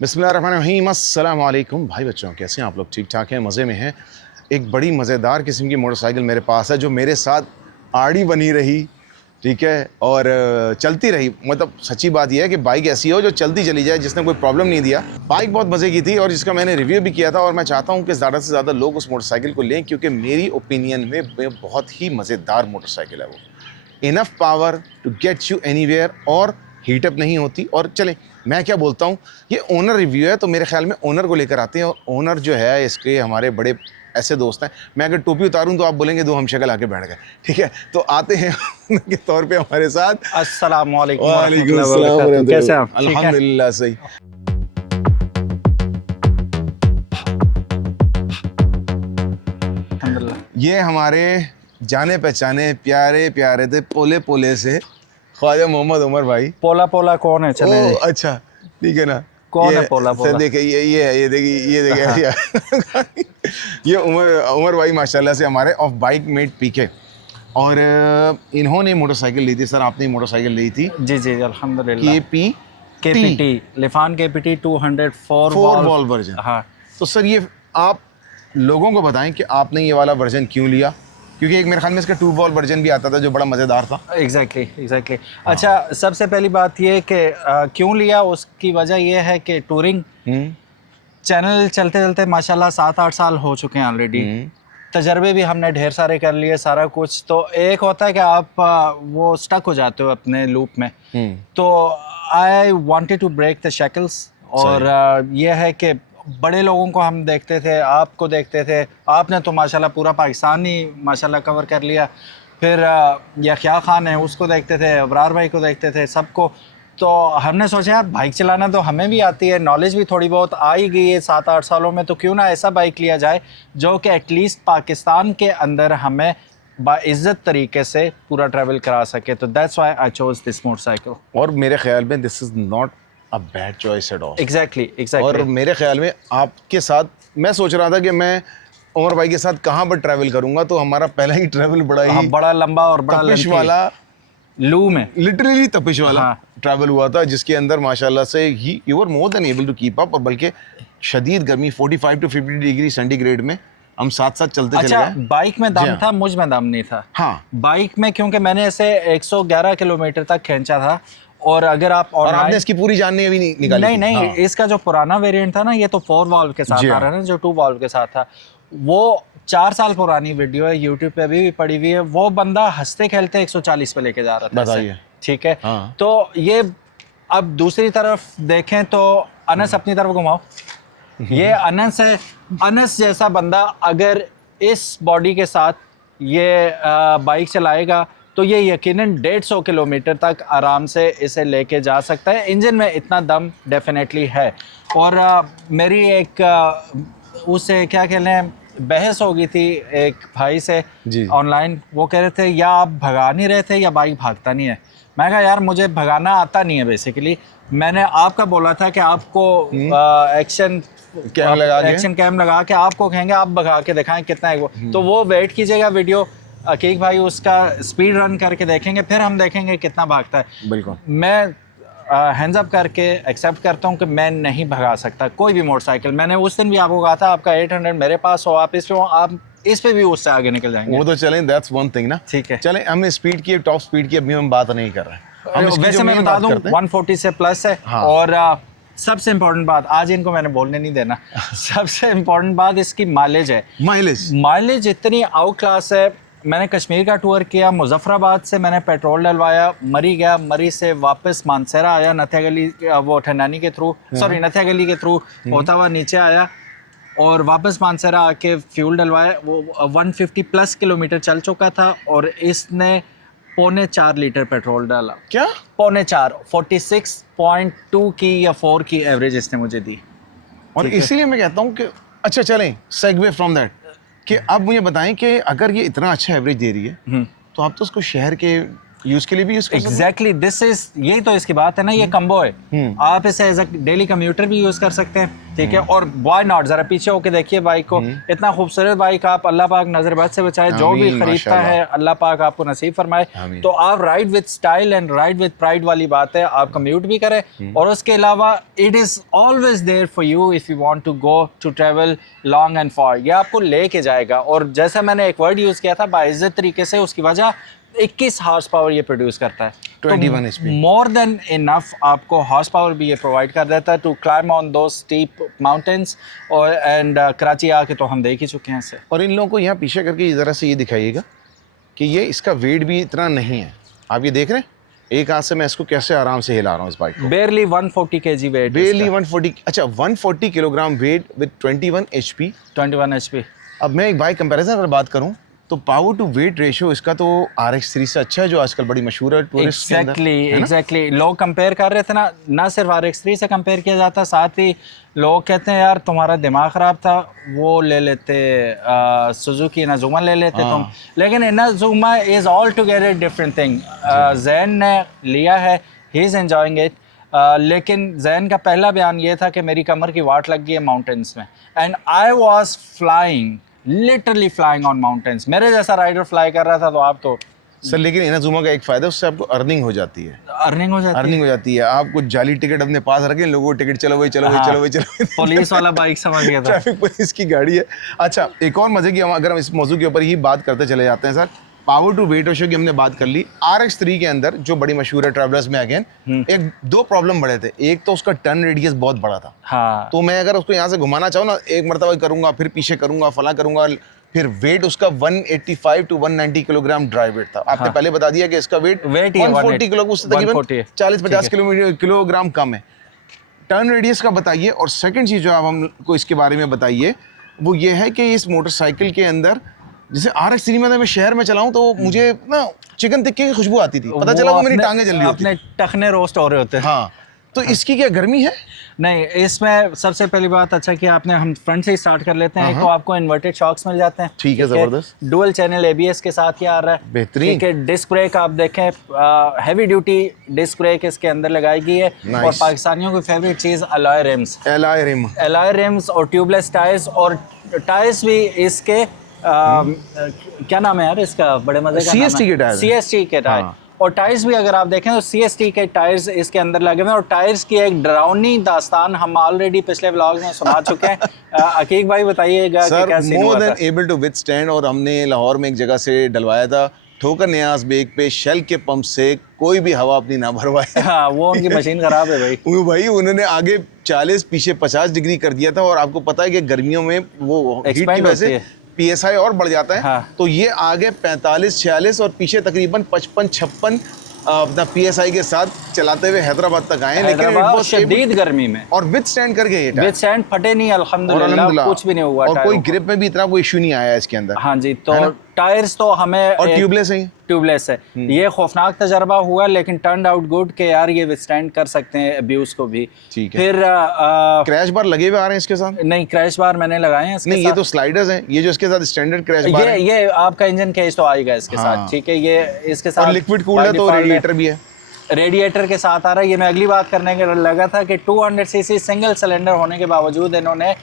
बिस्मिल्लाहिर्रहमानिर्रहीम, अस्सलाम वालेकुम भाई बच्चों, कैसे हैं आप लोग? ठीक ठाक हैं, मज़े में हैं। एक बड़ी मज़ेदार किस्म की मोटरसाइकिल मेरे पास है जो मेरे साथ आड़ी बनी रही, ठीक है, और चलती रही। मतलब सच्ची बात यह है कि बाइक ऐसी हो जो चलती चली जाए, जिसने कोई प्रॉब्लम नहीं दिया। बाइक बहुत मज़े की थी और जिसका मैंने रिव्यू भी किया था, और मैं चाहता हूँ कि ज़्यादा से ज़्यादा लोग उस मोटरसाइकिल को लें, क्योंकि मेरी ओपिनियन में बहुत ही मज़ेदार मोटरसाइकिल है वो। Enough power to get you anywhere और हीटअप नहीं होती। और चलें, मैं क्या बोलता हूँ, ये ओनर रिव्यू है तो मेरे ख्याल में ओनर को लेकर आते हैं। और ओनर जो है इसके हमारे बड़े ऐसे दोस्त हैं, मैं अगर टोपी उतारूं तो आप बोलेंगे दो हम शक्ल आके बैठ गए, ठीक है। तो आते हैं के तौर पे हमारे साथ। अस्सलाम वालेकुम वालेकुम वरहमतुल्लाहि अस्सलाम वबरकातुहू। वरहमतुल्लाह। कैसे हैं आप? ठीक है? अल्हम्दुलिल्लाह सही। अल्हम्दुलिल्लाह। ये हमारे जाने पहचाने प्यारे प्यारे थे पोले पोले से ख्वाजा मोहम्मद उमर भाई। पोला पोला कौन है? चले ओ अच्छा, ठीक है ना। कौन ये है पोला पोला? देखिए, ये देखिए ये उमर भाई माशाल्लाह से हमारे ऑफ बाइक मेट पीके। और इन्होंने मोटरसाइकिल ली थी। सर आपने मोटरसाइकिल ली थी जी जी अल्हम्दुलिल्लाह। KPT Lifan KPT 204 4 valve version. हाँ, तो सर ये आप लोगों को बताएं कि आपने ये वाला वर्जन क्यों लिया, क्योंकि एक मेरे ख्याल में इसका 2 वॉल्व वर्जन भी आता था जो बड़ा मज़ेदार था। एग्जैक्टली। अच्छा, सबसे पहली बात ये कि क्यों लिया, उसकी वजह ये है कि टूरिंग चैनल चलते चलते माशाल्लाह 7-8 साल हो चुके हैं ऑलरेडी। तजर्बे भी हमने ढेर सारे कर लिए, सारा कुछ। तो एक होता है कि आप वो स्टक हो जाते हो अपने लूप में। तो I wanted to break the shackles. और ये है कि बड़े लोगों को हम देखते थे, आपको देखते थे, आपने तो माशाल्लाह पूरा पाकिस्तान ही माशाल्लाह कवर कर लिया। फिर यख्या खान है, उसको देखते थे, अबरार भाई को देखते थे, सबको। तो हमने सोचा यार बाइक चलाना तो हमें भी आती है, नॉलेज भी थोड़ी बहुत आ ही गई है 7-8 सालों में, तो क्यों ना ऐसा बाइक लिया जाए जो कि एटलीस्ट पाकिस्तान के अंदर हमें बाइज़्ज़त तरीके से पूरा ट्रैवल करा सके। तो that's why I chose this motorcycle. और मेरे ख्याल में this is not a bad choice at all. Exactly. और मेरे ख्याल में आपके साथ मैं सोच रहा था कि मैं उमर भाई के साथ कहाँ पर ट्रैवल करूँगा, तो हमारा पहला ही ट्रैवल बड़ा ही बड़ा लंबा और बड़ा तपिश lengthy, वाला, लू में लिटरली तपिश वाला हाँ। ट्रैवल हुआ था, जिसके अंदर माशाल्लाह से ही you were more than able to keep up. और बल्कि शदीद गर्मी 45 to 50 डिग्री सेंटीग्रेड में हम साथ साथ चलते चले अच्छा, गए। बाइक में जी दम हाँ। था, मुझ में दम नहीं था। हाँ, बाइक में क्योंकि मैंने ऐसे 111 किलोमीटर तक खींचा था। और अगर आप और ऑनलाइन, आपने इसकी पूरी जानने अभी नहीं निकाली नहीं थी। हाँ। इसका जो पुराना वेरिएंट था ना, ये तो 4 वाल्व के साथ जी आ हाँ। रहा है ना, जो 2 वाल्व के साथ था। वो 4 साल पुरानी वीडियो है, यूट्यूब पे अभी भी पड़ी हुई है। वो बंदा हंसते खेलते 140 पे लेके जा रहा था। बताइए। ऐसे, ठीक है। हाँ। तो ये अब दूसरी तरफ देखें तो अनस अपनी तरफ घुमाओ, ये अनस है। अनस जैसा बंदा अगर इस बॉडी के साथ ये बाइक चलाएगा तो ये यकीनन 150 किलोमीटर तक आराम से इसे लेके जा सकता है। इंजन में इतना दम डेफिनेटली है। और मेरी एक उससे क्या कहते हैं, बहस हो गई थी एक भाई से जी। ऑनलाइन। वो कह रहे थे या आप भगा नहीं रहे थे या बाइक भागता नहीं है। मैं कहा यार मुझे भगाना आता नहीं है बेसिकली। मैंने आपका बोला था कि आपको एक्शन कैम लगा के आपको कहेंगे आप भगा के दिखाएं कितना है वो। तो वो वेट कीजिएगा वीडियो, अकीक भाई उसका स्पीड रन करके देखेंगे, फिर हम देखेंगे कितना भागता है। बिल्कुल। मैं हैंड्स अप करके एक्सेप्ट करता हूँ कि मैं नहीं भगा सकता कोई भी मोटरसाइकिल। मैंने उस दिन भी आपको कहा था आपका 800 मेरे पास हो, आप इस पे भी उससे आगे निकल जाएंगे। वो तो चलें, दैट्स वन थिंग ना। ठीक है, चलें, हम स्पीड की, टॉप स्पीड की अभी हम बात नहीं कर रहे हैं। हम इसकी वैसे जो मैं main बता बात दूं करते हैं। 140 से प्लस है। हाँ। और सबसे इम्पोर्टेंट बात, आज इनको मैंने बोलने नहीं देना सबसे इम्पोर्टेंट बात इसकी माइलेज है। माइलेज इतनी आउट क्लास है। मैंने कश्मीर का टूर किया, मुजफ्फराबाद से मैंने पेट्रोल डलवाया, मरी गया, मरी से वापस मानसरा आया, नथिया गली वो ठंडानी के थ्रू, सॉरी नथिया गली के थ्रू होता हुआ नीचे आया और वापस मानसरा आके फ्यूल डलवाया। वो 150 प्लस किलोमीटर चल चुका था और इसने 4.25 लीटर पेट्रोल डाला। क्या 4.25, 46.2 की या 4 की एवरेज इसने मुझे दी। और इसीलिए मैं कहता हूँ कि अच्छा चलें, सेगवे फ्रॉम दैट, कि अब मुझे बताएं कि अगर ये इतना अच्छा एवरेज दे रही है तो आप तो उसको शहर के यूज के लिए भी यूज कर सकते एग्जैक्टली दिस इज, यही तो इसकी बात है ना, ये कम्बो है। आप इसे एज अ डेली कम्यूटर भी यूज कर सकते हैं, ठीक है। और व्हाई नॉट, जरा पीछे होके देखिए बाइक को, इतना खूबसूरत बाइक आप, अल्लाह पाक नजर बद से बचाए, जो भी आमीन, खरीदता माशाल्लाह। है अल्लाह पाक आपको नसीब फरमाए। आमीन। तो आप ride with style and ride with pride वाली बात है, आप कम्यूट भी करें और उसके अलावा it is always there for you if you want to go to travel long and for, ये आपको लेके जाएगा। और जैसा मैंने एक वर्ड यूज किया था बाइज्जत तरीके से, उसकी वजह 21 हार्स पावर ये प्रोड्यूस करता है, 21 HP, मोर देन इनफ आपको हॉर्स पावर भी ये प्रोवाइड कर देता है टू क्लाइम ऑन दो स्टीप माउंटेन्स। और एंड कराची आके तो हम देख ही चुके हैं इसे। और इन लोगों को यहाँ पीछे करके ज़रा से ये दिखाइएगा कि ये इसका वेट भी इतना नहीं है। आप ये देख रहे हैं, एक हाथ से मैं इसको कैसे आराम से हिला रहा हूँ इस बाइक को। बेरली 140 kg वेट, बेरली 140, अच्छा 140 kilogram weight with 21 HP। 21 HP। अब मैं एक बाइक कंपैरिजन अगर बात करूँ तो पावर टू वेट रेशियो इसका तो RX3 से अच्छा है, जो आजकल बड़ी मशहूर है टूरिस्ट के अंदर। एग्जैक्टली लोग कंपेयर कर रहे थे ना सिर्फ RX3 से कंपेयर किया जाता, साथ ही लोग कहते हैं यार तुम्हारा दिमाग ख़राब था, वो ले लेते सुजुकी इनाजुमा ले लेते तुम, लेकिन Inazuma is all together different thing. जैन ने लिया है, ही इज़ एंजॉइंग इट, लेकिन जैन का पहला बयान ये था कि मेरी कमर की वाट लग गई है माउंटेन्स में, and I was flying, literally flying on mountains. मेरे जैसा राइडर फ्लाई कर रहा था, तो आप तो सर, लेकिन इनाजुमा का एक फ़ायदा, उससे आपको अर्निंग हो जाती है। अर्निंग हो जाती है। आप कुछ जाली टिकट अपने पास रखें, लोगों को टिकट चलो भाई चलो भाई चलो भाई चलो भाई। पुलिस वाला बाइक समझ गया था। ट्रैफिक पुलिस की गाड़ी है। अच्छा, एक और मजे की, हम अगर हम इस मौजू के ऊपर ही बात करते चले जाते हैं sir, power to weight ratio की हमने बात कर ली। RX3 के अंदर जो बड़ी मशहूर है ट्रैवलर्स में, अगेन एक दो प्रॉब्लम बड़े थे। एक तो उसका टर्न रेडियस बहुत बड़ा था, हाँ, तो मैं अगर उसको यहाँ से घुमाना चाहूँ ना, एक मरतबा करूँगा, फिर पीछे करूँगा, फला करूँगा, फिर वेट उसका 185 टू 190 किलोग्राम ड्राई वेट था। आपने पहले बता दिया कि इसका वेट 140 किलो, उससे तकरीबन 40-50 किलोग्राम कम है। टर्न रेडियस का बताइए। और सेकंड चीज़ जो आप हमको इसके बारे में बताइए वो ये है कि इस मोटरसाइकिल के अंदर, जैसे RX3 में मैं शहर में चलाऊं तो मुझे ना चिकन टिक्के की खुशबू आती थी, पता चला वो मेरी टांगें जल रही होती अपने टखने रोस्ट हो रहे होते हैं। हाँ, तो इसकी क्या गर्मी है? नहीं, इसमें सबसे पहली बात, अच्छा कि आपने, हम फ्रंट से ही स्टार्ट कर लेते हैं। एक तो आपको इन्वर्टेड शॉक्स मिल जाते हैं, ठीक है, जबरदस्त। डुअल चैनल ABS के साथ ये आ रहा है, बेहतरीन। ठीक है। डिस्क ब्रेक आप देखें, हैवी ड्यूटी डिस्क ब्रेक इसके अंदर लगाई गई है। और पाकिस्तानियों की फेवरेट चीज़ अलॉय रिम्स, अलॉय रिम्स और ट्यूबलेस टायर्स। और टायर्स भी इसके क्या नाम है यार इसका, बड़े मजे का CST के टायर, CST के टायर। और टायर्स भी अगर आप देखें तो CST के टायर्स इसके अंदर लगे हुए हैं। और टायर्स की एक डरावनी दास्तान हम ऑलरेडी पिछले व्लॉग में सुना चुके हैं। अकीक भाई बताइएगा कि क्या सीन हुआ था? More than able to withstand. और हमने लाहौर में एक जगह से डलवाया था ठोकर न्याज बेग पे, शेल के पंप से कोई भी हवा अपनी ना भरवाए। हाँ, वो उनकी मशीन खराब है भाई। वो भाई उन्होंने आगे 40 पीछे 50 डिग्री कर दिया था। और आपको पता है कि गर्मियों में वो हीट की वजह से PSI और बढ़ जाता है। हाँ। तो ये आगे 45-46 और पीछे तकरीबन 55-56 अपना PSI के साथ चलाते हुए हैदराबाद तक आए, लेकिन शदीद गर्मी में और विद स्टैंड कर गए, विद स्टैंड फटे नहीं, अल्हम्दुलिल्लाह कुछ भी नहीं हुआ। और कोई ग्रिप में भी इतना कोई इशू नहीं आया इसके अंदर। हाँ जी, तो टायर्स तो हमें, और ट्यूबलेस है, ट्यूबलेस है। ये खौफनाक तजर्बा हुआ, लेकिन टर्न आउट गुड के यार ये विथस्टैंड कर सकते हैं अब्यूज को भी। ठीक है। फिर क्रैश बार लगे हुए आ रहे हैं इसके साथ? नहीं, क्रैश बार मैंने लगाए हैं इसके नहीं, साथ। ये तो स्लाइडर्स हैं, ये जो इसके साथ स्टैंडर्ड क्रैश बार है। ये आपका इंजन केस तो आएगा इसके साथ, ठीक है। ये इसके साथ लिक्विड कूल्ड है, तो रेडिएटर भी है, रेडिएटर के साथ आ रहा है। ये मैं अगली बात करने के लगा था कि 200 सीसी सिंगल सिलेंडर होने के बावजूद इन्होंने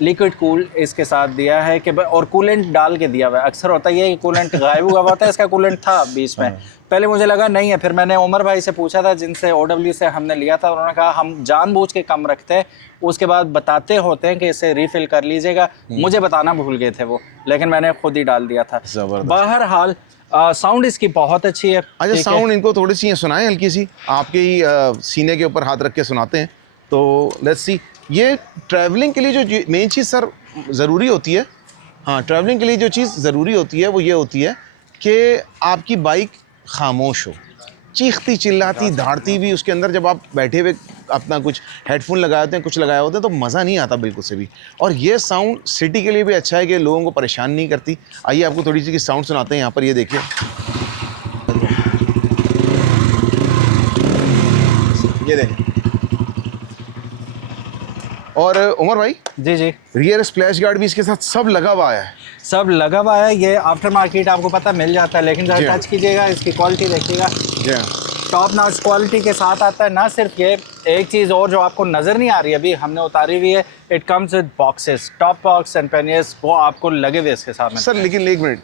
लिक्विड कूल इसके साथ दिया है कि, और कूलेंट डाल के दिया हुआ है। अक्सर होता है कि कूलेंट गायब हुआ होता है, इसका कूलेंट था बीच में। पहले मुझे लगा नहीं है, फिर मैंने उमर भाई से पूछा था जिनसे OW से हमने लिया था, उन्होंने कहा हम जानबूझ के कम रखते हैं, उसके बाद बताते होते हैं कि इसे रिफिल कर लीजिएगा। मुझे बताना भूल गए थे वो, लेकिन मैंने खुद ही डाल दिया था। बहरहाल साउंड इसकी बहुत अच्छी है। अच्छा, साउंड इनको थोड़ी सी सुनाएं, हल्की सी आपके ही सीने के ऊपर हाथ रख के सुनाते हैं, तो लेट्स सी। ये ट्रैवलिंग के लिए जो मेन चीज़ सर ज़रूरी होती है, हाँ, ट्रैवलिंग के लिए जो चीज़ ज़रूरी होती है वो ये होती है कि आपकी बाइक खामोश हो, चीखती चिल्लाती धाड़ती भी उसके अंदर, जब आप बैठे हुए अपना कुछ हेडफोन लगाए होते हैं, कुछ लगाए होते हैं, तो मज़ा नहीं आता बिल्कुल से भी। और ये साउंड सिटी के लिए भी अच्छा है कि लोगों को परेशान नहीं करती। आइए आपको थोड़ी सी साउंड सुनाते हैं। यहाँ पर ये देखिए, ये देखें, और उमर भाई, जी जी, रियर स्प्लैश गार्ड भी इसके साथ सब लगा हुआ है। सब लगा हुआ है। ये आफ्टर मार्केट आपको पता मिल जाता है, लेकिन जी जरा हाँ। टच कीजिएगा, इसकी क्वालिटी देखिएगा, जी हाँ। टॉप नॉच क्वालिटी के साथ आता है। ना सिर्फ ये, एक चीज़ और जो आपको नज़र नहीं आ रही अभी हमने उतारी हुई है, it comes with boxes, top box and panniers, वो आपको लगे हुए इसके साथ में। सर लेकिन एक मिनट,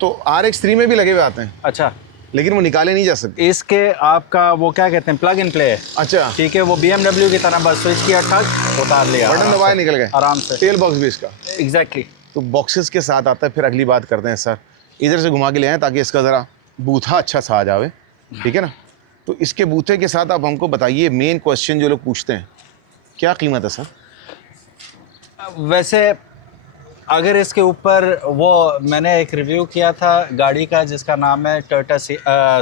तो RX3 में भी लगे हुए आते हैं, अच्छा, लेकिन वो निकाले नहीं जा सकते। इसके आपका वो क्या कहते हैं, प्लग इन प्ले है। अच्छा, ठीक है, वो BMW की तरह बस स्विच किया, ठग उतार लिया, बटन दबाए निकल गए आराम से। तेल बॉक्स भी इसका एग्जैक्टली। तो बॉक्सेस के साथ आता है। फिर अगली बात करते हैं सर, इधर से घुमा के ले आए ताकि इसका ज़रा बूथा अच्छा सा आ जावे, ठीक है ना। तो इसके बूथे के साथ आप हमको बताइए, मेन क्वेश्चन जो लोग पूछते हैं, क्या कीमत है सर? वैसे अगर इसके ऊपर वो मैंने एक रिव्यू किया था गाड़ी का जिसका नाम है टोयोटा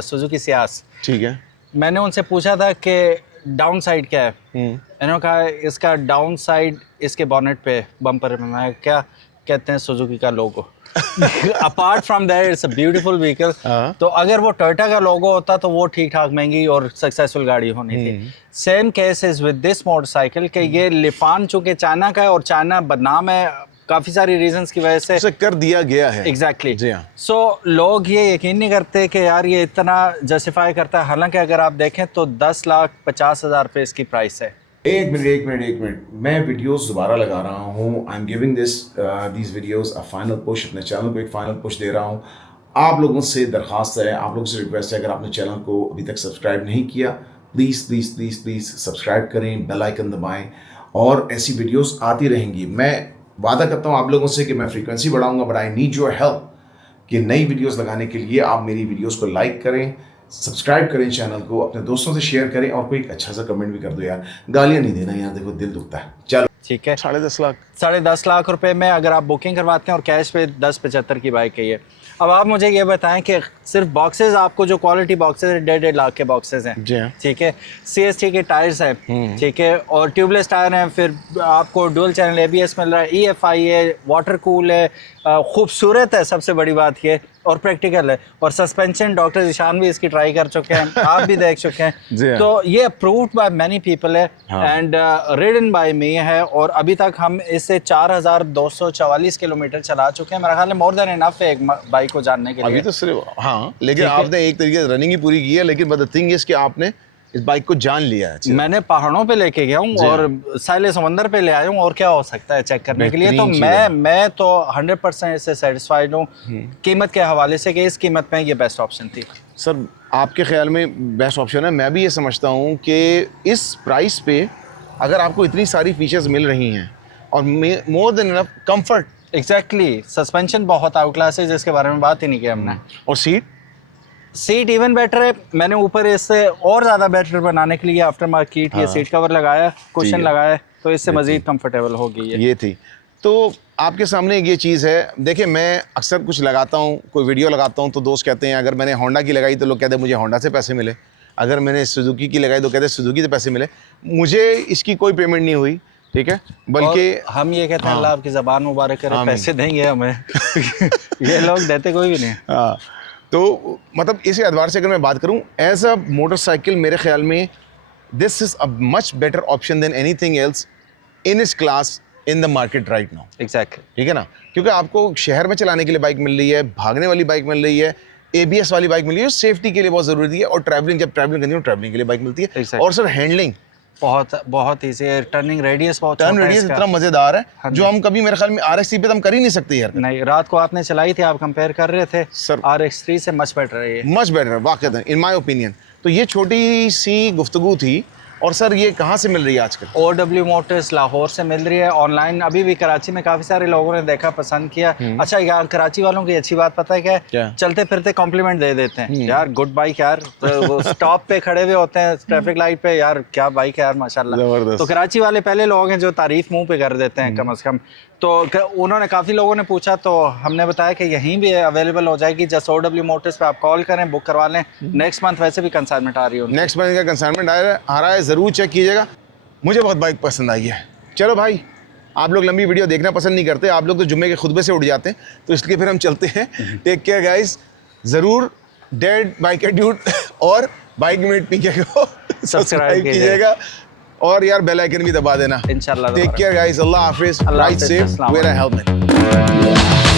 सुजुकी सियास, ठीक है। मैंने उनसे पूछा था कि डाउन साइड क्या है। इन्होंने कहा इसका डाउन साइड इसके बॉनेट पे, बम्पर में, मैं क्या कहते हैं, सुजुकी का logo. Apart from that it's a beautiful vehicle. तो अगर वो टोयोटा का लोगो होता तो वो ठीक ठाक महंगी और सक्सेसफुल गाड़ी होनी थी। Same case is with this motorcycle कि ये लिफान चूंकि चाइना का है और चाइना बदनाम है काफ़ी सारी रीजंस की वजह से, उसे कर दिया गया है। एग्जैक्टली। जी हाँ। सो लोग ये यकीन नहीं करते कि यार ये इतना जस्टिफाई करता है, हालांकि अगर आप देखें तो 10,50,000 रुपये इसकी प्राइस है। एक मिनट, मैं वीडियोस दोबारा लगा रहा हूँ। I am giving these videos a final push, अपने चैनल को एक फाइनल पुश दे रहा हूँ। आप लोगों से दरख्वास्त है, आप लोगों से रिक्वेस्ट है, अगर आपने चैनल को अभी तक सब्सक्राइब नहीं किया, please please please please subscribe करें, बेल आइकन दबाएं, और ऐसी वीडियोस आती रहेंगी। मैं वादा करता हूँ आप लोगों से कि मैं फ्रीक्वेंसी बढ़ाऊँगा, but I need your help कि नई वीडियोस लगाने के लिए आप मेरी वीडियोस को लाइक करें, सब्सक्राइब करें चैनल को, अपने दोस्तों से शेयर करें, और कोई अच्छा सा कमेंट भी कर दो यार। गालियाँ नहीं देना यार, देखो दिल दुखता है। चलो ठीक है, 10.5 लाख 10.5 लाख रुपए में अगर आप बुकिंग करवाते हैं और कैश पे 10.75 की बाइक है ये। अब आप मुझे ये बताएं कि सिर्फ बॉक्सेस, आपको जो क्वालिटी बॉक्सेस है 1.5 लाख के बॉक्सेस हैं, जी हाँ। ठीक है, CST के टायर्स हैं, ठीक है, और ट्यूबलेस टायर हैं, फिर आपको डुअल चैनल ABS मिल रहा है, EFI है, वाटर कूल है, खूबसूरत है, सबसे बड़ी बात ये, और प्रैक्टिकल है, और सस्पेंशन डॉक्टर ईशान भी इसकी ट्राई कर चुके हैं, आप भी देख चुके हैं। तो ये अप्रूव्ड बाय मैनी पीपल है एंड रिडन बाय मी है, और अभी तक हम इससे 4,244 किलोमीटर चला चुके हैं। मेरा ख्याल है मोर देन इनफ है एक बाइक को जानने के लिए। अभी तो सिर्फ, हाँ, लेकिन आपने एक तरीके से रनिंग ही पूरी की है, लेकिन बट द थिंग इज कि आपने इस बाइक को जान लिया है। मैंने पहाड़ों पे लेके गया हूँ और साइले समंदर पे ले आया हूँ, और क्या हो सकता है चेक करने के लिए। तो मैं तो 100% इससे सेटिस्फाइड हूँ कीमत के हवाले से, कि इस कीमत में ये बेस्ट ऑप्शन थी। सर आपके ख्याल में बेस्ट ऑप्शन है? मैं भी ये समझता हूँ कि इस प्राइस पे अगर आपको इतनी सारी फीचर्स मिल रही हैं और more than enough comfort, exactly, suspension बहुत आउट क्लास है जिसके बारे में बात ही नहीं की हमने, और सीट इवन बेटर है। मैंने ऊपर इससे और ज़्यादा बेटर बनाने के लिए आफ्टर मार्केट ये सीट कवर लगाया, कुशन लगाया, तो इससे मज़ीद कंफर्टेबल होगी ये थी। तो आपके सामने ये चीज़ है, देखिए मैं अक्सर कुछ लगाता हूँ, कोई वीडियो लगाता हूँ तो दोस्त कहते हैं अगर मैंने होंडा की लगाई तो लोग कहते हैं मुझे होंडा से पैसे मिले, अगर मैंने सुजुकी की लगाई तो कहते हैं सुजुकी से पैसे मिले। मुझे इसकी कोई पेमेंट नहीं हुई, ठीक है, बल्कि हम ये कहते हैं अल्लाह आपकी ज़बान मुबारक करे, पैसे देंगे हमें। ये लोग देते कोई भी नहीं। हाँ, तो मतलब इस एतबार से अगर मैं बात करूं, एज अ मोटरसाइकिल मेरे ख्याल में this is a much better option than anything else in इस class in the market right now. Exactly, ठीक है ना, क्योंकि आपको शहर में चलाने के लिए बाइक मिल रही है, भागने वाली बाइक मिल रही है, ABS वाली बाइक मिल रही है, सेफ्टी के लिए बहुत ज़रूरी है, और ट्रैवलिंग, जब ट्रैवलिंग करनी हो ट्रैवलिंग के लिए बाइक मिलती है। और सर हैंडलिंग बहुत ईजी है, टर्निंग रेडियस बहुत, टर्न रेडियस इतना मज़ेदार है जो हम कभी मेरे ख्याल में RX3 पे तो हम कर ही नहीं सकते यार। नहीं, रात को आपने चलाई थी, आप कंपेयर कर रहे थे सर, RX3 से मच बेटर है ये, मच बेटर वाकई इन माय ओपिनियन। तो ये छोटी सी गुफ्तगू थी। और सर ये कहाँ से मिल रही है आजकल? OW मोटर्स लाहौर से मिल रही है ऑनलाइन। अभी भी कराची में काफ़ी सारे लोगों ने देखा, पसंद किया। अच्छा यार, कराची वालों की अच्छी बात पता है क्या? चलते फिरते कॉम्प्लीमेंट दे देते हैं, यार गुड बाइक यार। तो वो स्टॉप पे खड़े हुए होते हैं ट्रैफिक लाइट पे, यार क्या बाइक है यार माशाल्लाह। तो कराची वाले पहले लोग हैं जो तारीफ मुंह पे कर देते हैं कम से कम। तो उन्होंने काफ़ी लोगों ने पूछा, तो हमने बताया कि यहीं भी अवेलेबल हो जाएगी, जस्ट OW मोटर्स पे आप कॉल करें, बुक करवा लें। नेक्स्ट मंथ वैसे भी कंसाइनमेंट आ रही है, नेक्स्ट मंथ का कंसाइनमेंट आ रहा है, ज़रूर चेक कीजिएगा। मुझे बहुत बाइक पसंद आई है। चलो भाई, आप लोग लंबी वीडियो देखना पसंद नहीं करते, आप लोग तो जुम्मे के खुतबे से उठ जाते हैं, तो इसलिए फिर हम चलते हैं। टेक केयर गाइस, ज़रूर डेड बाइक एट्यूड और बाइक मिनट पीके को सब्सक्राइब कीजिएगा। और यार बेल आइकन भी दबा देना। इंशाल्लाह टेक केयर गाइस, अल्लाह हाफिज, अल्लाह राइड हाफिज़, सेफ, अस्सलाम वेयर अ हेलमेट।